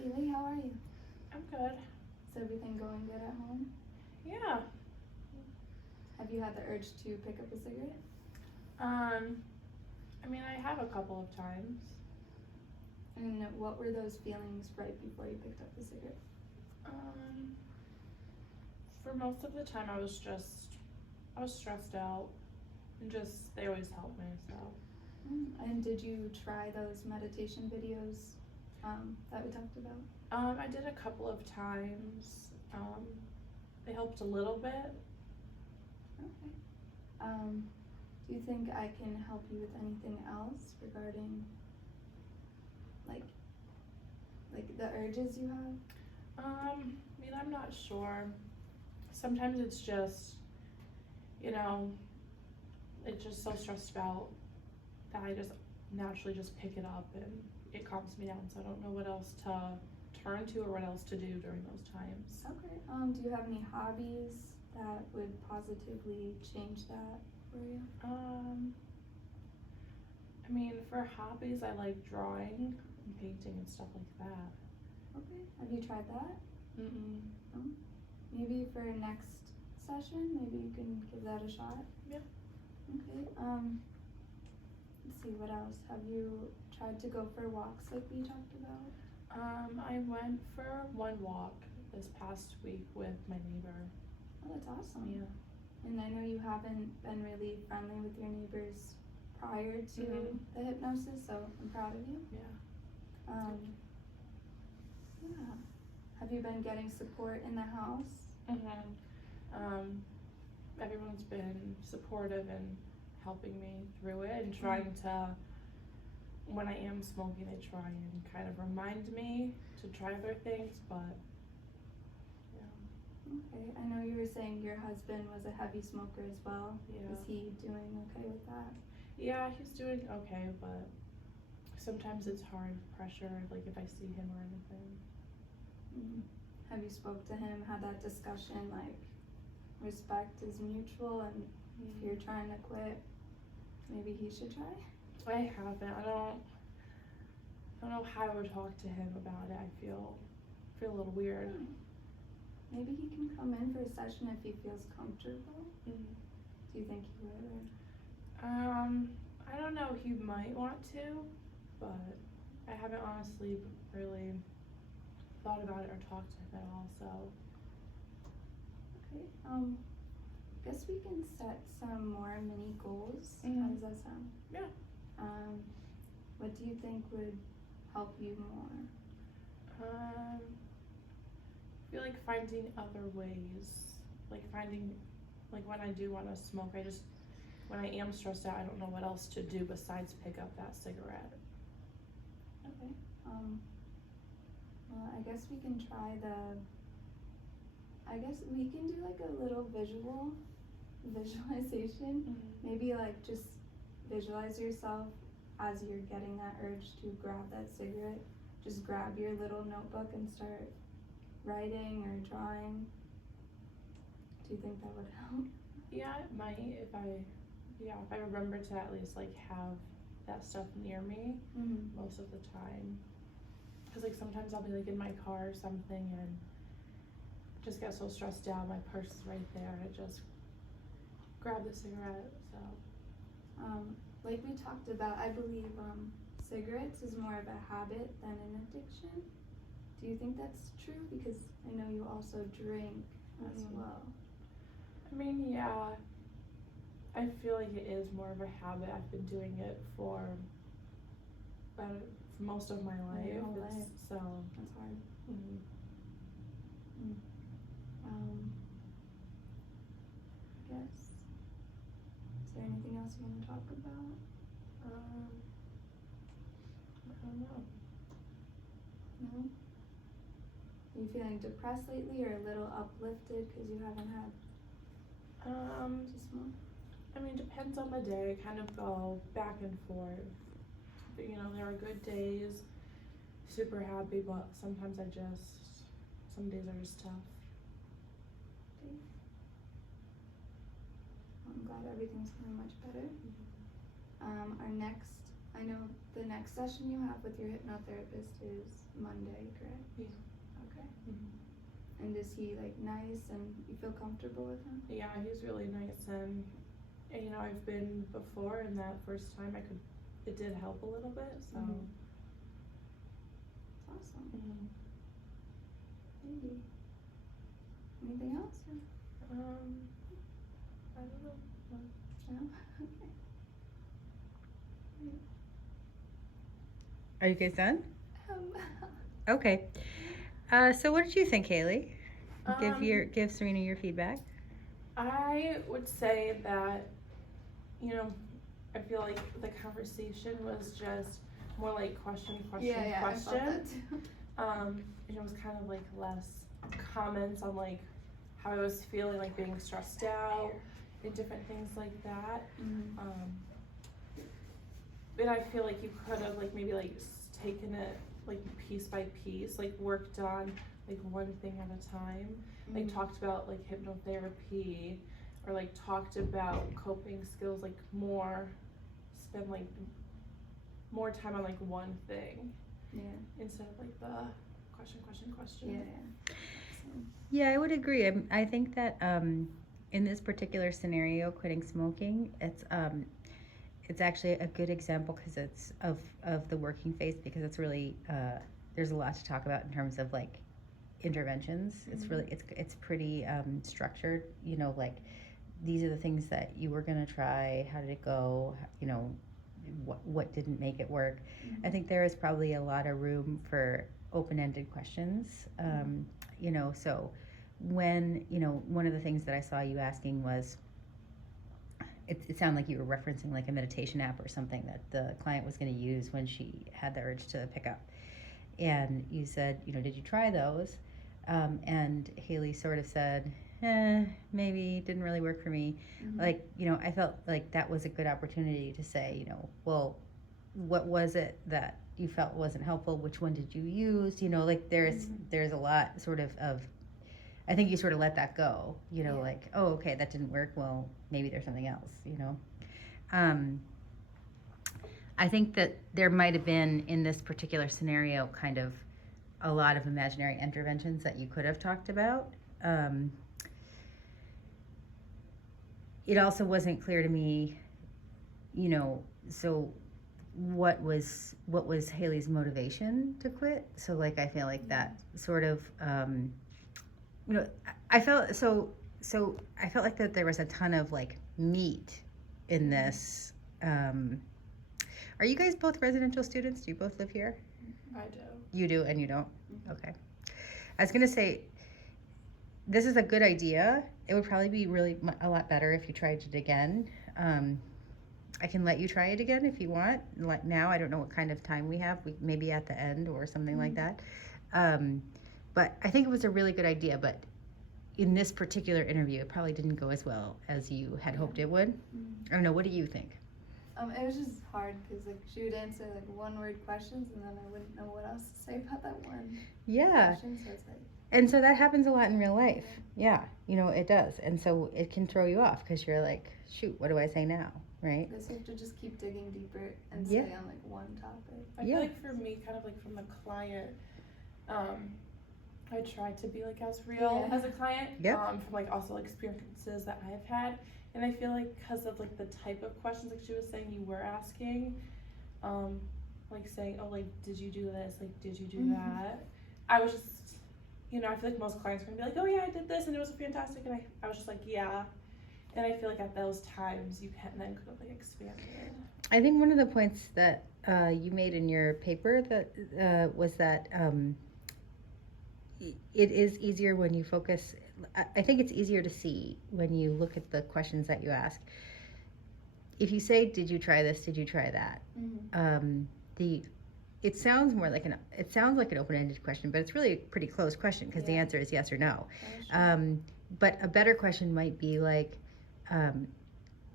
Kaylee, how are you? I'm good. Is everything going good at home? Yeah. Have you had the urge to pick up a cigarette? I mean, I have a couple of times. And what were those feelings right before you picked up the cigarette? For most of the time I was stressed out, and they always help me, so. And did you try those meditation videos that we talked about? I did a couple of times. They helped a little bit. Okay. Do you think I can help you with anything else regarding like the urges you have? I mean, I'm not sure. Sometimes it's just, it's just so stressed out that I just naturally just pick it up and it calms me down, so I don't know what else to turn to or what else to do during those times. Okay. Do you have any hobbies that would positively change that for you? I mean, for hobbies, I like drawing and painting and stuff like that. Okay. Have you tried that? Mm-mm. No? Maybe for next session, maybe you can give that a shot? Yeah. Okay. Let's see, what else? Have you tried to go for walks like we talked about? I went for one walk this past week with my neighbor. Oh, that's awesome. Yeah. And I know you haven't been really friendly with your neighbors prior to the hypnosis, so I'm proud of you. Yeah. Yeah. Have you been getting support in the house? Everyone's been supportive and helping me through it and trying to, when I am smoking, they try and kind of remind me to try other things, but yeah. Okay, I know you were saying your husband was a heavy smoker as well. Yeah. Is he doing okay with that? Yeah, he's doing okay, but sometimes it's hard pressure, like if I see him or anything. Have you spoke to him, had that discussion, like respect is mutual, and if you're trying to quit, maybe he should try? I haven't. I don't know how I would talk to him about it. I feel a little weird. Maybe he can come in for a session if he feels comfortable. Do you think he would? Or? I don't know. He might want to, but I haven't honestly really thought about it or talked to him at all. So. Okay. Guess we can set some more mini goals. How does that sound? Yeah. What do you think would help you more? I feel like finding other ways, like when I do want to smoke, when I am stressed out, I don't know what else to do besides pick up that cigarette. Okay. Well, I guess we can try we can do like a little visualization. Maybe like just visualize yourself as you're getting that urge to grab that cigarette. Just grab your little notebook and start writing or drawing. Do you think that would help? Yeah, it might if I remember to at least like have that stuff near me most of the time. Cause like sometimes I'll be like in my car or something and just get so stressed out. My purse is right there. I just grab the cigarette. So. Like we talked about, I believe cigarettes is more of a habit than an addiction. Do you think that's true? Because I know you also drink as well. I mean, yeah. I feel like it is more of a habit. I've been doing it for most of my life. Your whole life. So that's hard. I guess. Is there anything else you want to talk about? I don't know. No? Are you feeling depressed lately or a little uplifted because you haven't had to smoke? I mean, depends on the day. I kind of go back and forth. But, there are good days, super happy, but sometimes some days are just tough. Okay. I'm glad everything's going much better. Our next I know the next session you have with your hypnotherapist is Monday, correct? Yeah. Okay. Mm-hmm. And is he like nice and you feel comfortable with him? Yeah, he's really nice, and you know, I've been before, and that first time it did help a little bit, so. Mm-hmm. Awesome. Mm-hmm. Maybe. Anything else? I don't know. No? Okay. Are you guys done? Um, Okay. So what did you think, Haley? Give Serena your feedback. I would say that, you know, I feel like the conversation was just more like question. I felt that too. And it was kind of like less comments on like how I was feeling, like being stressed out and different things like that. Mm-hmm. But I feel like you could have like maybe like taken it like piece by piece, like worked on like one thing at a time. Mm-hmm. Like talked about like hypnotherapy, or like talked about coping skills, like spend like more time on like one thing. Yeah. Instead of like the question. Yeah. Yeah, I would agree. I think that in this particular scenario, quitting smoking, it's actually a good example because it's of the working phase, because it's really there's a lot to talk about in terms of like interventions. Mm-hmm. It's really it's pretty structured. You know, like these are the things that you were gonna try. How did it go? You know, what didn't make it work? Mm-hmm. I think there is probably a lot of room for open-ended questions. You know, so when, you know, one of the things that I saw you asking was, it sounded like you were referencing like a meditation app or something that the client was going to use when she had the urge to pick up. And you said, you know, did you try those? And Haley sort of said, maybe didn't really work for me. Mm-hmm. Like, you know, I felt like that was a good opportunity to say, you know, well, what was it that you felt wasn't helpful? Which one did you use? You know, like there's a lot sort of I think you sort of let that go, you know, like, oh, okay, that didn't work. Well, maybe there's something else, you know. I think that there might have been, in this particular scenario, kind of a lot of imaginary interventions that you could have talked about. It also wasn't clear to me, you know, so what was Haley's motivation to quit? So like, I feel like that sort of, you know, I felt like that there was a ton of like meat in this. Are you guys both residential students? Do you both live here? I do. You do and you don't? Mm-hmm. Okay. I was gonna say, this is a good idea. It would probably be really a lot better if you tried it again. I can let you try it again if you want. Like now, I don't know what kind of time we have. Maybe at the end or something like that. But I think it was a really good idea. But in this particular interview, it probably didn't go as well as you had hoped it would. I don't know. What do you think? It was just hard because like she would answer like one-word questions, and then I wouldn't know what else to say about that one question. So it's like. And so that happens a lot in real life. Yeah, you know, it does. And so it can throw you off because you're like, shoot, what do I say now? Right? I guess you have to just keep digging deeper and stay on like one topic. I feel like for me, kind of like from the client, I tried to be like as real as a client. From like also like experiences that I've had. And I feel like because of like the type of questions, like she was saying you were asking, like saying, oh, like, did you do this? Like, did you do that? I was just, you know, I feel like most clients are gonna be like, oh yeah, I did this and it was fantastic. And I was just like, yeah. And I feel like at those times you can then could have like expanded. I think one of the points that you made in your paper that was that it is easier when you focus. I think it's easier to see when you look at the questions that you ask. If you say, did you try this? Did you try that? It sounds more like it sounds like an open-ended question, but it's really a pretty closed question because the answer is yes or no. But a better question might be like,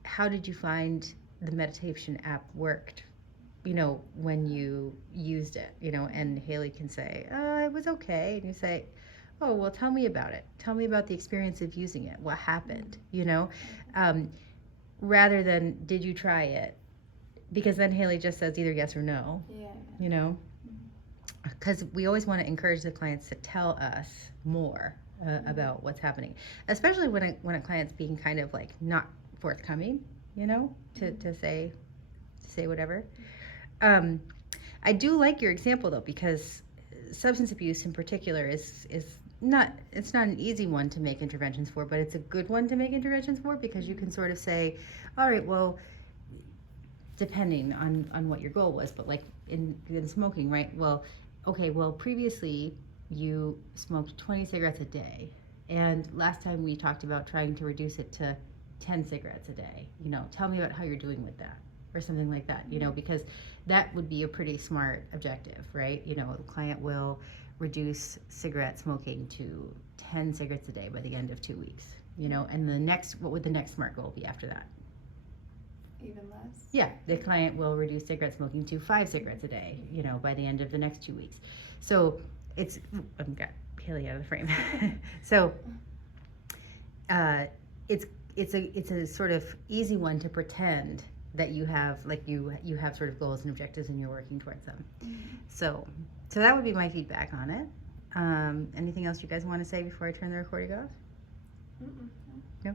how did you find the meditation app worked? You know, when you used it, you know, and Haley can say, it was okay. And you say, oh, well, tell me about it. Tell me about the experience of using it. What happened, you know? Rather than, did you try it? because then Haley just says either yes or no, Yeah. you know, because we always want to encourage the clients to tell us more about what's happening, especially when a client's being kind of like not forthcoming, you know, to say whatever. I do like your example though, because substance abuse in particular is not, it's not an easy one to make interventions for, but it's a good one to make interventions for, because you can sort of say, all right, well, depending on what your goal was, but like in smoking, right? Well, okay, well, previously you smoked 20 cigarettes a day, and last time we talked about trying to reduce it to 10 cigarettes a day. You know, tell me about how you're doing with that, or something like that, you know, because that would be a pretty smart objective, right? You know, the client will reduce cigarette smoking to 10 cigarettes a day by the end of 2 weeks, you know, and what would the next smart goal be after that? Even less. Yeah, the client will reduce cigarette smoking to 5 cigarettes a day, you know, by the end of the next 2 weeks. So it's, I've got Haley out of the frame. So it's a sort of easy one to pretend that you have, like you have sort of goals and objectives and you're working towards them. So that would be my feedback on it. Anything else you guys want to say before I turn the recording off? Mm-mm. No?